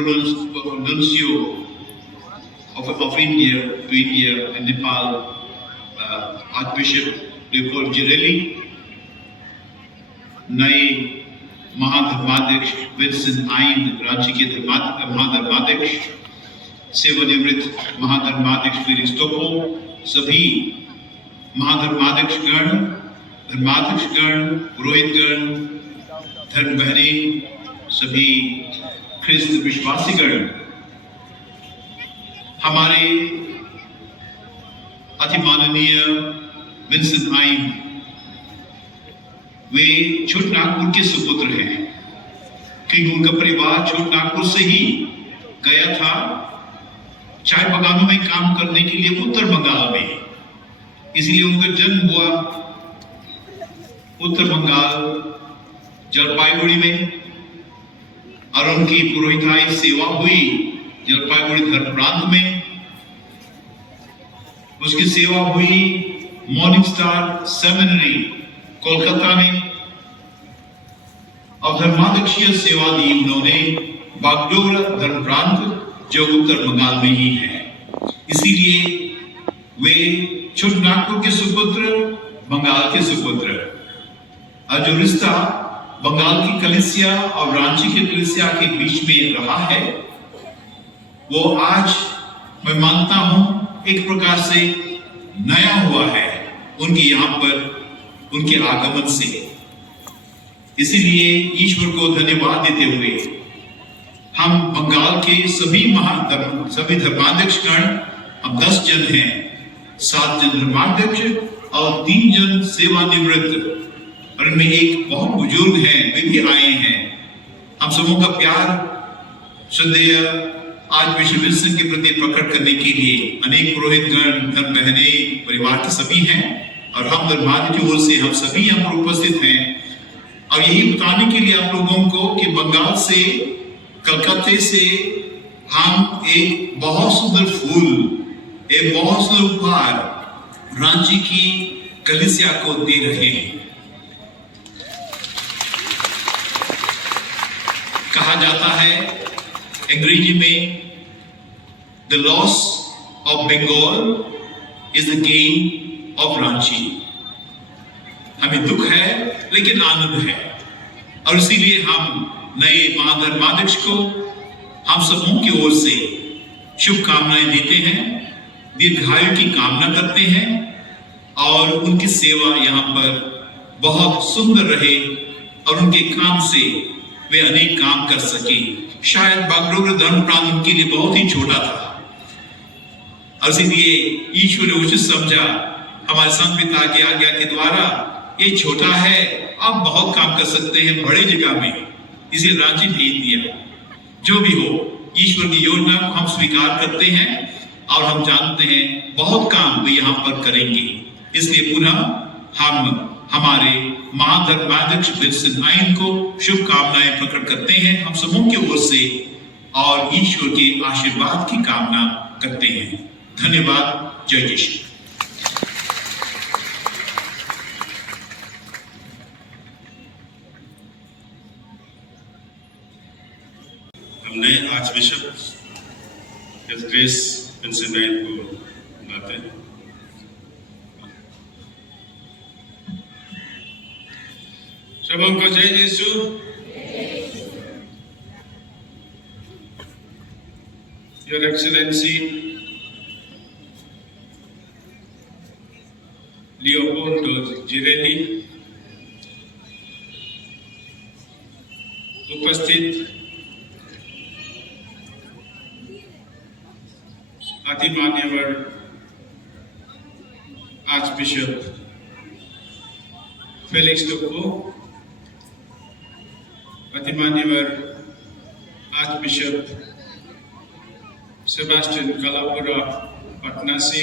Nuncio of India and Nepal, Archbishop Leopold Girelli, नए महाधर्माध्यक्ष Vincent आइन रांची के महाधर्माध्यक्ष, सेवानिवृत्त महाधर्माध्यक्ष फेलिक्स टोप्पो, सभी महाधर्माध्यक्षगण, धर्माध्यक्षगण, पुरोहितगण, धर्म बहने, सभी ख्रिस्त विश्वासीगण, हमारे अति माननीय विंसेंट आइन, वे छोटनागपुर के सुपुत्र हैं, क्योंकि उनका परिवार छोटनागपुर से ही गया था चाय बागानों में काम करने के लिए उत्तर बंगाल में, इसलिए उनका जन्म हुआ उत्तर बंगाल जलपाईगुड़ी में और उनकी पुरोहिताई सेवा हुई जलपाईगुड़ी धर्म प्रांत में। उसकी सेवा हुई मॉर्निंग स्टार सेमिनरी कोलकाता में और धर्माध्यक्षीय सेवा दी उन्होंने बागडोगरा धर्म प्रांत जो उत्तर बंगाल में ही है। इसीलिए वे छोटनागपुर के सुपुत्र, बंगाल के सुपुत्र, और जो रिश्ता बंगाल की कलीसिया और रांची की कलीसिया के बीच में रहा है, वो आज मैं मानता हूं एक प्रकार से नया हुआ है उनके यहाँ पर उनके आगमन से। इसीलिए ईश्वर को धन्यवाद देते हुए हम बंगाल के सभी धर्माध्यक्षगण, हम 10 जन हैं, 7 जन धर्माध्यक्ष और 3 जन सेवानिवृत्त, और उनमें एक बहुत बुजुर्ग हैं, वे भी आए हैं। हम सबों का प्यार श्रद्धेय आर्चबिशप विंसेंट के प्रति प्रकट करने के लिए अनेक पुरोहितगण, धर्म बहने, परिवार के सभी हैं और हम धर्माध्यक्ष की ओर से हम सभी यहाँ पर उपस्थित हैं। और यही बताने के लिए आप लोगों को कि बंगाल से, कलकत्ते से हम एक बहुत सुंदर फूल, एक बहुत सुंदर उपहार रांची की कलीसिया को दे रहे हैं। कहा जाता है अंग्रेजी में, the loss of Bengal is the gain of Ranchi. हमें दुख है लेकिन आनंद है, और इसीलिए हम नए महाधर्माध्यक्ष को हम सबों की ओर से शुभकामनाएं देते हैं, दीर्घायु की कामना करते हैं और उनकी सेवा यहाँ पर बहुत सुंदर रहे और उनके काम से वे अनेक काम कर सके। शायद बागडोगरा धर्म प्रांत उनके लिए बहुत ही छोटा था और इसलिए ईश्वर ने उचित समझा, हमारे संत पिता की आज्ञा के द्वारा ये छोटा है, आप बहुत काम कर सकते हैं बड़े जगह में, इसे रांची भेज दिया। जो भी हो, ईश्वर की योजना को हम स्वीकार करते हैं और हम जानते हैं बहुत काम वे यहाँ पर करेंगे। इसलिए पुनः हम हमारे महाधर्माध्यक्ष विंसेंट आइन को शुभकामनाएं प्रकट करते हैं हम सबों की ओर से और ईश्वर के आशीर्वाद की कामना करते हैं। धन्यवाद। जय यीशु। हमने आर्चबिशप हिज ग्रेस विंसेंट आइन को बुलाते हैं। सबों को जय यीशु। योर एक्सीलेंसी लियोपोल्डो जिरेली, उपस्थित अति मान्यवर आर्चबिशप फेलिक्स टोप्पो, अति मान्यवर आर्चबिशप सेबास्टियन कलापुरा पटना से,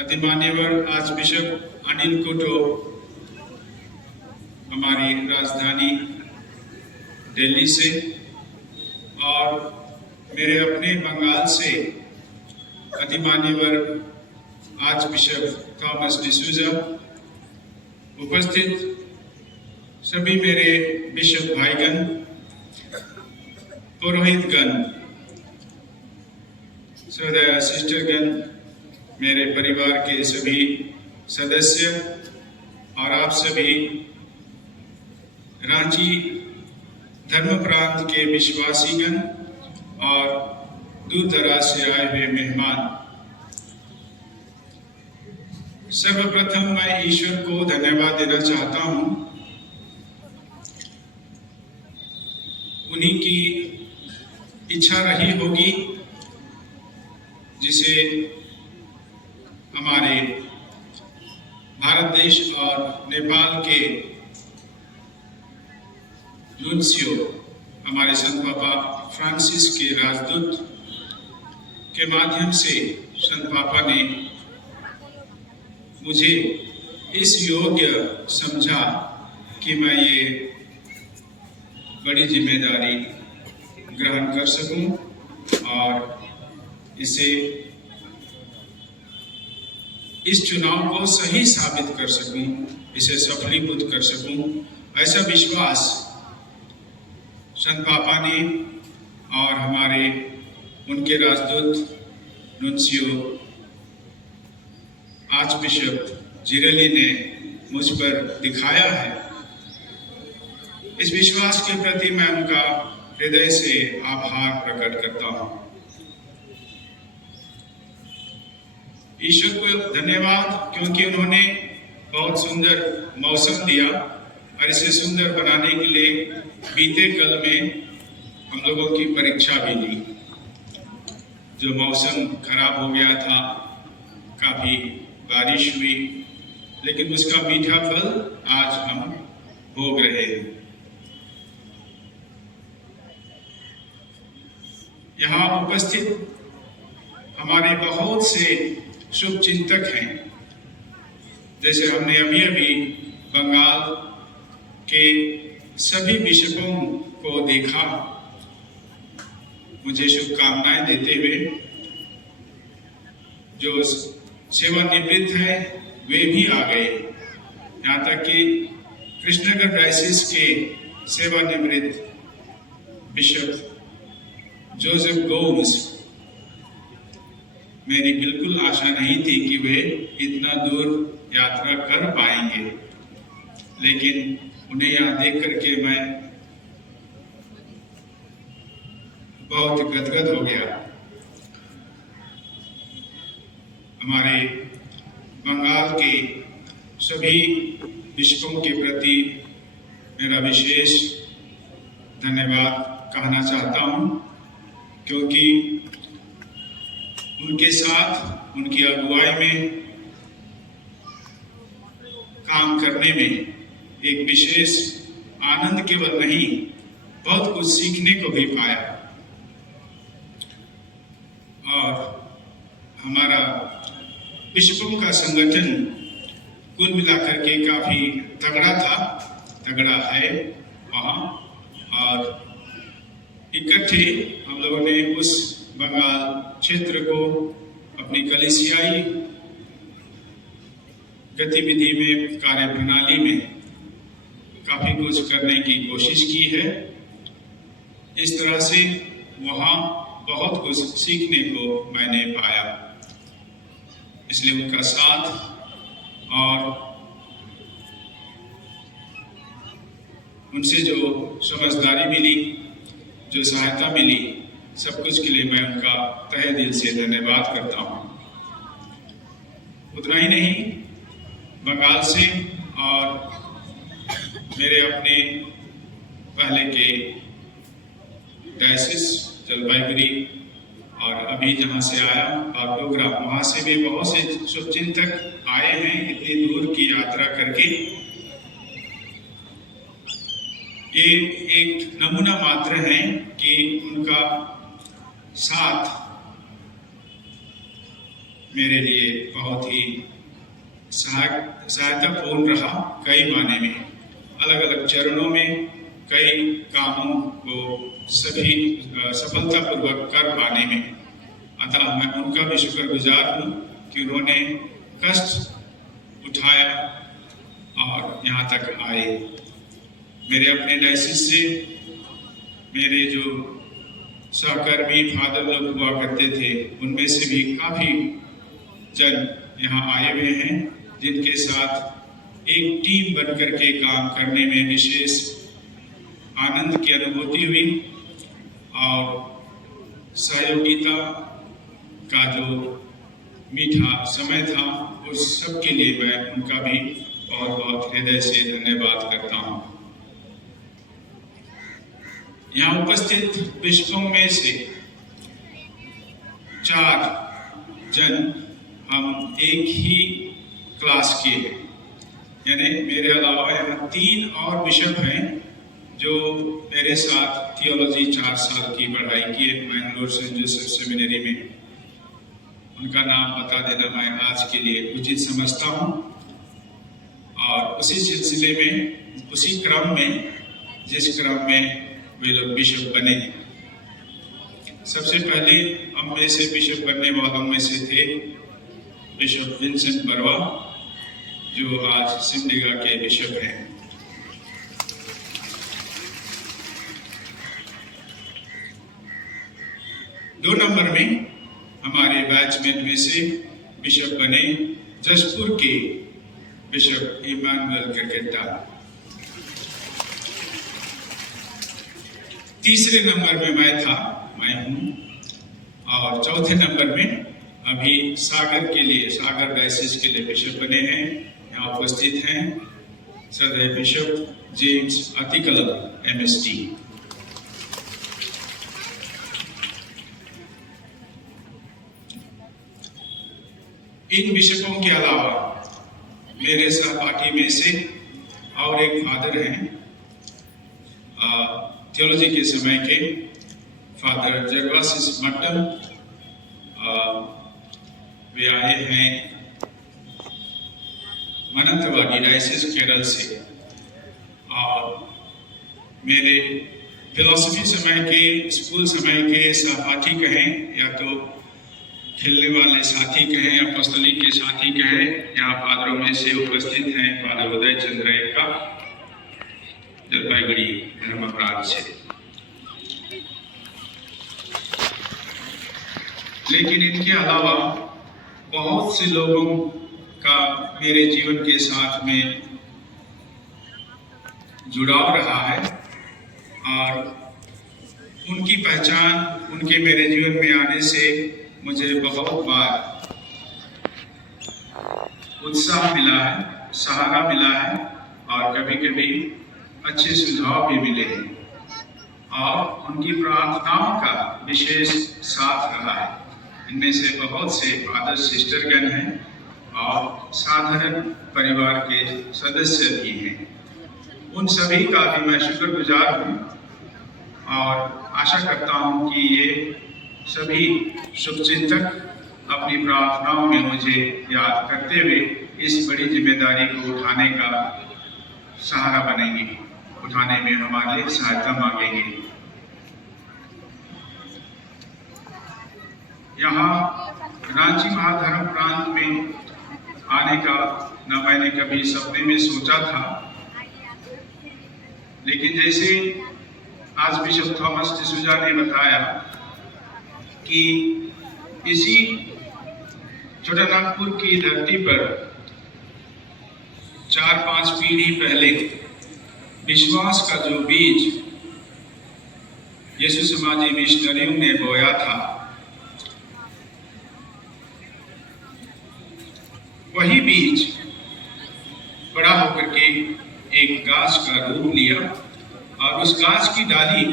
अति मान्यवर आर्चबिशप अनिल कोटो हमारी राजधानी दिल्ली से, और मेरे अपने बंगाल से अति मान्यवर आर्चबिशप थॉमस डिसूजा, उपस्थित सभी मेरे बिशप भाईगण, पुरोहितगण, सहोदर सिस्टरगण, मेरे परिवार के सभी सदस्य और आप सभी रांची धर्म प्रांत के विश्वासीगण और दूर दराज से आए हुए मेहमान, सर्वप्रथम मैं ईश्वर को धन्यवाद देना चाहता हूं। उन्हीं की इच्छा रही होगी जिसे हमारे भारत देश और नेपाल के नुन्सियो, हमारे संत पापा फ्रांसिस के राजदूत के माध्यम से संत पापा ने मुझे इस योग्य समझा कि मैं ये बड़ी जिम्मेदारी ग्रहण कर सकूं और इस चुनाव को सही साबित कर सकूं, इसे सफलीभूत कर सकूं। ऐसा विश्वास संत पापा ने और हमारे उनके राजदूत नुन्सियो आर्च बिशप जिरेली ने मुझ पर दिखाया है। इस विश्वास के प्रति मैं उनका हृदय से आभार प्रकट करता हूं। ईश्वर को धन्यवाद क्योंकि उन्होंने बहुत सुंदर मौसम दिया और इसे सुंदर बनाने के लिए बीते कल में हम लोगों की परीक्षा भी ली। जो मौसम खराब हो गया था, काफी बारिश हुई, लेकिन उसका मीठा फल आज हम भोग रहे हैं। यहाँ उपस्थित हमारे बहुत से शुभ चिंतक हैं। जैसे हमने अभी अभी बंगाल के सभी बिशपों को देखा, मुझे शुभकामनाएं देते हुए। जो सेवानिवृत्त है वे भी आ गए। यहाँ तक कि कृष्णगढ़ डायसिस के सेवानिवृत्त बिशप जोसेफ गोम्स, मेरी बिल्कुल आशा नहीं थी कि वे इतना दूर यात्रा कर पाएंगे, लेकिन उन्हें यहाँ देख करके मैं बहुत गदगद हो गया। हमारे बंगाल के सभी बिशपों के प्रति मेरा विशेष धन्यवाद कहना चाहता हूँ, क्योंकि उनके साथ उनकी अगुवाई में काम करने में एक विशेष आनंद केवल नहीं, बहुत कुछ सीखने को भी पाया। और हमारा बिशपों का संगठन कुल मिलाकर के काफी तगड़ा है वहाँ, और इकट्ठे हम लोगों ने उस बंगाल क्षेत्र को अपनी कलीसियाई गतिविधि में, कार्य प्रणाली में काफी कुछ करने की कोशिश की है। इस तरह से वहाँ बहुत कुछ सीखने को मैंने पाया। इसलिए उनका साथ और उनसे जो समझदारी मिली, जो सहायता मिली, सब कुछ के लिए मैं उनका तहे दिल से धन्यवाद करता हूँ। उतना ही नहीं, बंगाल से और मेरे अपने पहले के डायसिस जलपाईगुड़ी और अभी जहाँ से आया बागडोगरा, वहाँ से भी बहुत से शुभचिंतक आए हैं इतनी दूर की यात्रा करके। ये एक नमूना मात्र है कि उनका साथ मेरे लिए बहुत ही सहायतापूर्ण रहा। कई मायने में, अलग अलग चरणों में कई कामों को सभी सफलतापूर्वक कर पाने में। अतः मैं उनका भी शुक्रगुजार हूँ कि उन्होंने कष्ट उठाया और यहाँ तक आए। मेरे अपने डायसिस से मेरे जो सहकर्मी फादर लोग हुआ करते थे, उनमें से भी काफ़ी जन यहाँ आए हुए हैं, जिनके साथ एक टीम बन करके काम करने में विशेष आनंद की अनुभूति हुई और सहयोगिता का जो मीठा समय था, उस सब के लिए मैं उनका भी बहुत बहुत हृदय से धन्यवाद करता हूँ। यहाँ उपस्थित बिशपों में से 4 जन हम एक ही क्लास के हैं, यानी मेरे अलावा यहाँ 3 और बिशप हैं जो मेरे साथ थियोलॉजी 4 साल की पढ़ाई की है मैंगलोर सेंट जोसेफ सेमिनरी में। उनका नाम बता देना मैं आज के लिए उचित समझता हूँ। और उसी सिलसिले में, उसी क्रम में, जिस क्रम में वे लोग बिशप बने, सबसे पहले हम में से बिशप बनने वालों में से थे बिशप विंसेंट बरवा, जो आज सिमडेगा के बिशप हैं। दो नंबर में हमारे बैचमेट में से बिशप बने जसपुर के बिशप इमानुएल करकेटा। तीसरे नंबर में मैं हूँ और चौथे नंबर में अभी सागर के लिए, सागर डायसिस के लिए बिशप बने हैं। यहाँ उपस्थित हैं सदर बिशप जेम्स अतिकल MSD। इन बिशपों के अलावा मेरे सहपाठी में से और एक फादर हैं, थियोलॉजी के समय के फादर जरवासिस मट्टम। वे आए हैं मनंतवाड़ी डायसिस केरल से। और मेरे फिलॉसफी समय के, स्कूल समय के सहपाठी कहें या तो खेलने वाले साथी कहें या अपostolic के साथी कहें, यहाँ फादरों में से उपस्थित हैं फादर उदय चंद्र एक्का जलपाईगुड़ी धर्म अपराध से। लेकिन इनके अलावा बहुत से लोगों का मेरे जीवन के साथ में जुड़ाव रहा है और उनकी पहचान, उनके मेरे जीवन में आने से मुझे बहुत बार उत्साह मिला है, सहारा मिला है और कभी कभी अच्छे सुझाव भी मिले हैं और उनकी प्रार्थनाओं का विशेष साथ रहा है। इनमें से बहुत से फादर सिस्टर गण हैं और साधारण परिवार के सदस्य भी हैं। उन सभी का भी मैं शुक्रगुजार हूँ और आशा करता हूँ कि ये सभी शुभचिंतक अपनी प्रार्थनाओं में मुझे याद करते हुए इस बड़ी जिम्मेदारी को उठाने का सहारा बनेंगे, उठाने में हमारे सहायता मांगेंगे। यहाँ रांची महाधर्म प्रांत में आने का न मैंने कभी सपने में सोचा था, लेकिन जैसे आज बिशप थॉमस डिसूजा ने बताया कि इसी छोटानागपुर की धरती पर 4-5 पीढ़ी पहले विश्वास का जो बीज यीशु समाजी मिशनरियों ने बोया था, वही बीज बड़ा होकर के एक गाछ का रूप लिया और उस गाछ की डाली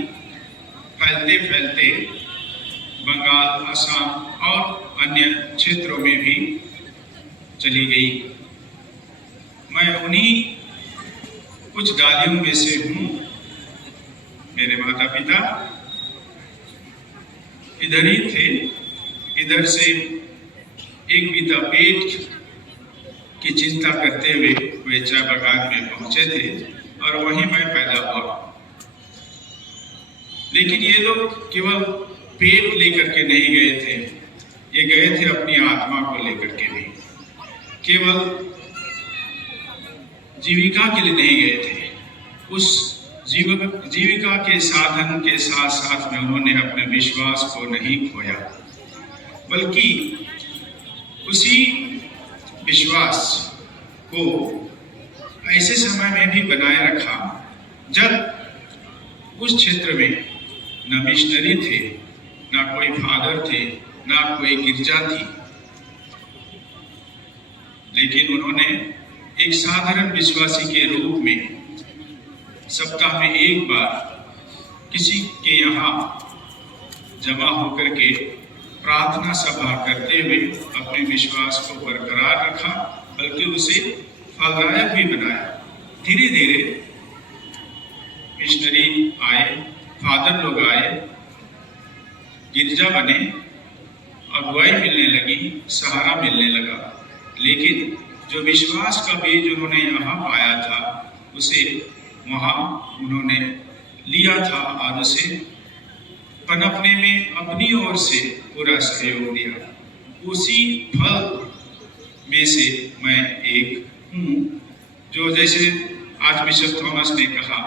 फैलते फैलते बंगाल, असम और अन्य क्षेत्रों में भी चली गई। मैं उन्हीं कुछ डालियों में से हूँ। मेरे माता पिता इधर ही थे, इधर से एक बीता पेट की चिंता करते हुए वे चाय बागान में पहुंचे थे और वहीं मैं पैदा हुआ। लेकिन ये लोग केवल पेट लेकर के नहीं गए थे, ये गए थे अपनी आत्मा को लेकर के भी। केवल जीविका के लिए नहीं गए थे, उस जीविका के साधन के साथ साथ में उन्होंने अपने विश्वास को नहीं खोया, बल्कि उसी विश्वास को ऐसे समय में भी बनाए रखा जब उस क्षेत्र में न मिशनरी थे, ना कोई फादर थे, ना कोई गिरजा थी, लेकिन उन्होंने एक साधारण विश्वासी के रूप में सप्ताह में एक बार किसी के यहाँ जमा होकर के प्रार्थना सभा करते हुए अपने विश्वास को बरकरार रखा, बल्कि उसे फलदायक भी बनाया। धीरे धीरे मिशनरी आए, फादर लोग आए, गिरजा बने, अगुवाई मिलने लगी, सहारा मिलने लगा, लेकिन जो विश्वास का बीज उन्होंने यहाँ पाया था उसे वहाँ उन्होंने लिया था और उसे पनपने में अपनी ओर से पूरा सहयोग दिया। उसी फल में से मैं एक हूँ जो, जैसे आज बिशप थॉमस ने कहा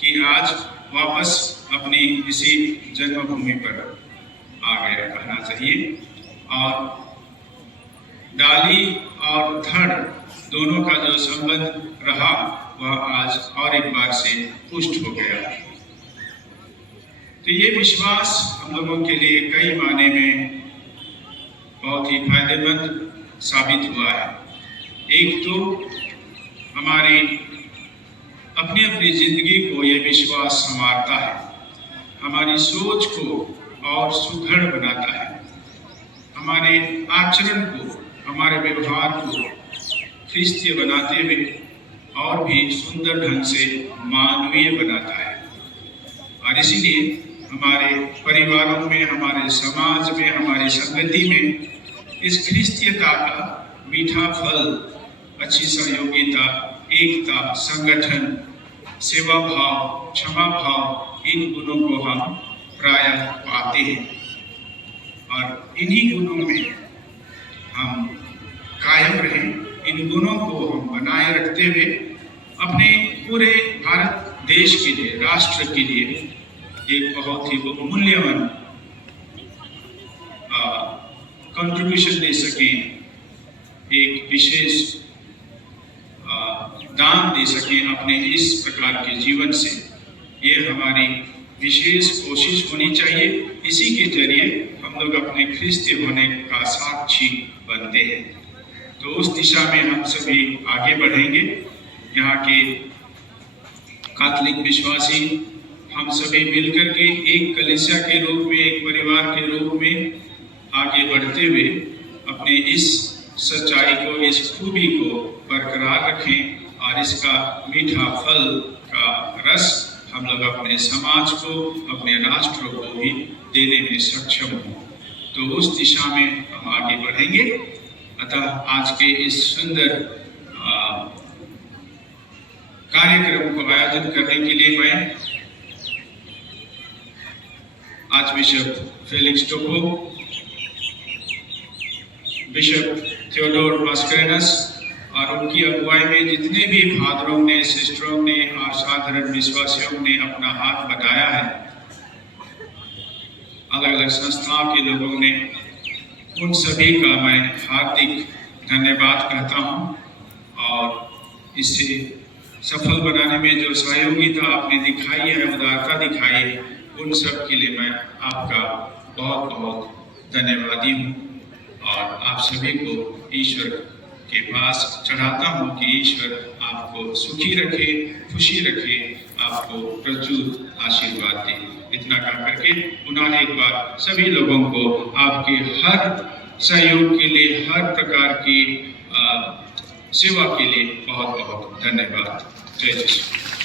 कि आज वापस अपनी इसी जन्मभूमि पर आ गया कहना चाहिए, और डाली और धड़ दोनों का जो संबंध रहा वह आज और एक बार से पुष्ट हो गया। तो ये विश्वास हम लोगों के लिए कई मायने में बहुत ही फायदेमंद साबित हुआ है। एक तो हमारी अपनी अपनी जिंदगी को ये विश्वास संवारता है, हमारी सोच को और सुघड़ बनाता है, हमारे आचरण को, हमारे व्यवहार को ख्रिस्तीय बनाते हुए और भी सुंदर ढंग से मानवीय बनाता है। और इसीलिए हमारे परिवारों में, हमारे समाज में, हमारी संगति में इस ख्रिस्तीयता का मीठा फल, अच्छी सहयोगिता, एकता, संगठन, सेवा भाव, क्षमा भाव, इन गुणों को हम प्रायः पाते हैं। और इन्हीं गुणों में हम कायम रहें, इन गुणों को हम बनाए रखते हुए अपने पूरे भारत देश के लिए, राष्ट्र के लिए एक बहुत ही मूल्यवान कंट्रीब्यूशन दे सकें, एक विशेष दान दे सकें अपने इस प्रकार के जीवन से। ये हमारी विशेष कोशिश होनी चाहिए। इसी के जरिए हम लोग अपने ख्रिस्तीय होने का साक्षी बनते हैं। तो उस दिशा में हम सभी आगे बढ़ेंगे। यहाँ के कैथोलिक विश्वासी हम सभी मिलकर के एक कलीसिया के रूप में, एक परिवार के रूप में आगे बढ़ते हुए अपने इस सच्चाई को, इस खूबी को बरकरार रखें और इसका मीठा फल का रस हम लोग अपने समाज को, अपने राष्ट्र को भी देने में सक्षम हों। तो उस दिशा में हम आगे बढ़ेंगे। अतः आज के इस सुंदर कार्यक्रम को आयोजित करने के लिए मैं आज बिशप फेलिक्स टोको, बिशप थियोडोर मास्करेनस और उनकी अगुवाई में जितने भी फादरों ने, सिस्टरों ने और साधारण विश्वासियों ने अपना हाथ बटाया है, अलग अलग संस्थाओं के लोगों ने, उन सभी का मैं हार्दिक धन्यवाद कहता हूं। और इसे सफल बनाने में जो सहयोगिता आपने दिखाई है, उदारता दिखाई है, उन सब के लिए मैं आपका बहुत बहुत धन्यवादी हूँ। और आप सभी को ईश्वर के पास चढ़ाता हूँ कि ईश्वर आपको सुखी रखे, खुशी रखे, आपको प्रचुर आशीर्वाद दे। इतना कह करके पुनः एक बार सभी लोगों को आपके हर सहयोग के लिए, हर प्रकार की सेवा के लिए बहुत बहुत धन्यवाद। जय श्री कृष्ण।